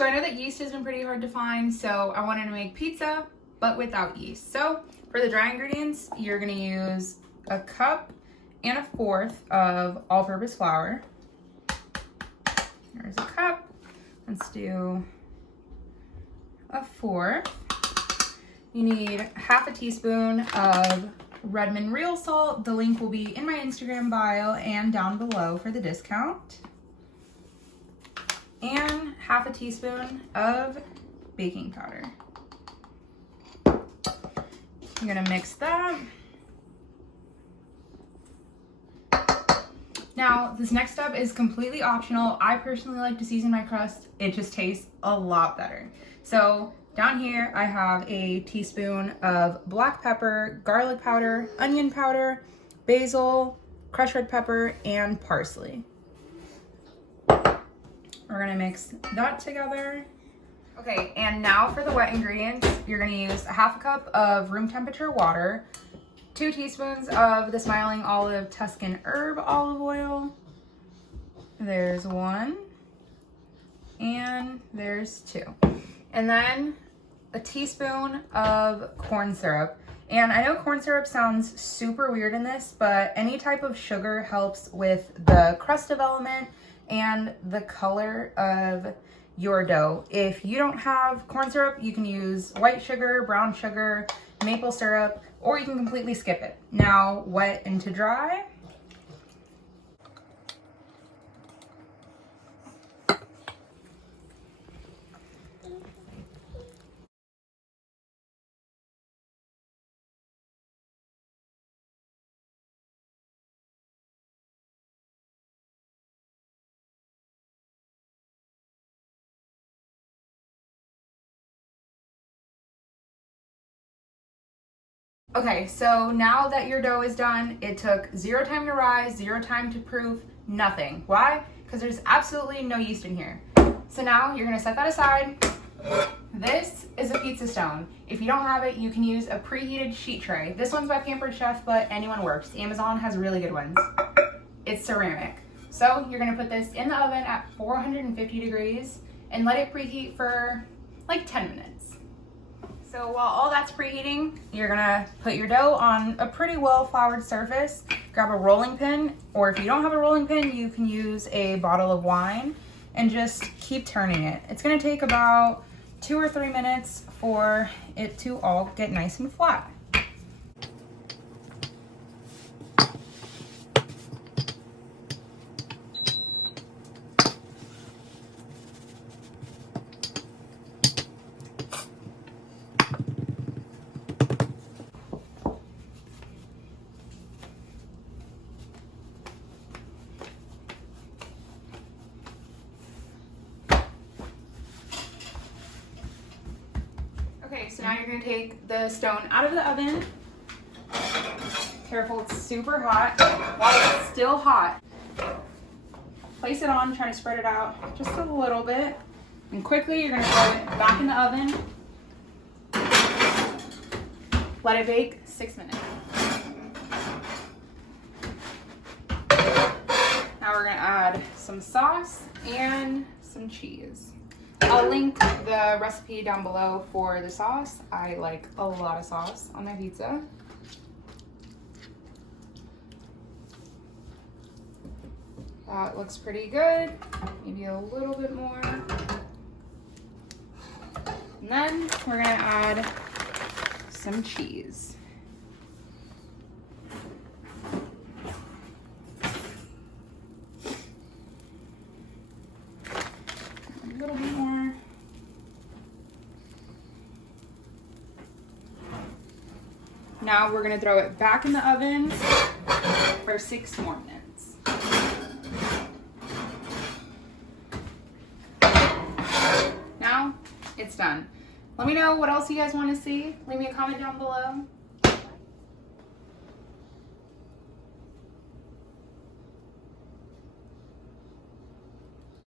So I know that yeast has been pretty hard to find, so I wanted to make pizza, but without yeast. So for the dry ingredients, you're gonna use 1.25 cups of all-purpose flour. There's a cup. Let's do 1/4. You need 1/2 teaspoon of Redmond real salt. The link will be in my Instagram bio and down below for the discount. And 1/2 teaspoon of baking powder. You're gonna mix that. Now, this next step is completely optional. I personally like to season my crust. It just tastes a lot better. So down here, I have a teaspoon of black pepper, garlic powder, onion powder, basil, crushed red pepper, and parsley. We're gonna mix that together. Okay, and now for the wet ingredients, you're gonna use 1/2 cup of room temperature water, 2 teaspoons of the Smiling Olive Tuscan Herb olive oil. There's 1, and there's 2. And then a teaspoon of corn syrup. And I know corn syrup sounds super weird in this, but any type of sugar helps with the crust development and the color of your dough. If you don't have corn syrup, you can use white sugar, brown sugar, maple syrup, or you can completely skip it. Now, wet into dry. Okay, so now that your dough is done, it took 0 time to rise, 0 time to proof, nothing. Why? Because there's absolutely no yeast in here. So now you're gonna set that aside. This is a pizza stone. If you don't have it, you can use a preheated sheet tray. This one's by Pampered Chef, but anyone works. Amazon has really good ones. It's ceramic. So you're gonna put this in the oven at 450 degrees and let it preheat for like 10 minutes. So while all that's preheating, you're gonna put your dough on a pretty well floured surface. Grab a rolling pin, or if you don't have a rolling pin, you can use a bottle of wine and just keep turning it. It's gonna take about 2 or 3 minutes for it to all get nice and flat. Okay, so now you're gonna take the stone out of the oven. Careful, it's super hot. While it's still hot, place it on, try to spread it out just a little bit. And quickly, you're gonna throw it back in the oven. Let it bake 6 minutes. Now we're gonna add some sauce and some cheese. I'll link the recipe down below for the sauce. I like a lot of sauce on my pizza. That looks pretty good. Maybe a little bit more. And then we're gonna add some cheese. A little bit more. Now we're gonna throw it back in the oven for 6 more minutes. Now it's done. Let me know what else you guys want to see. Leave me a comment down below.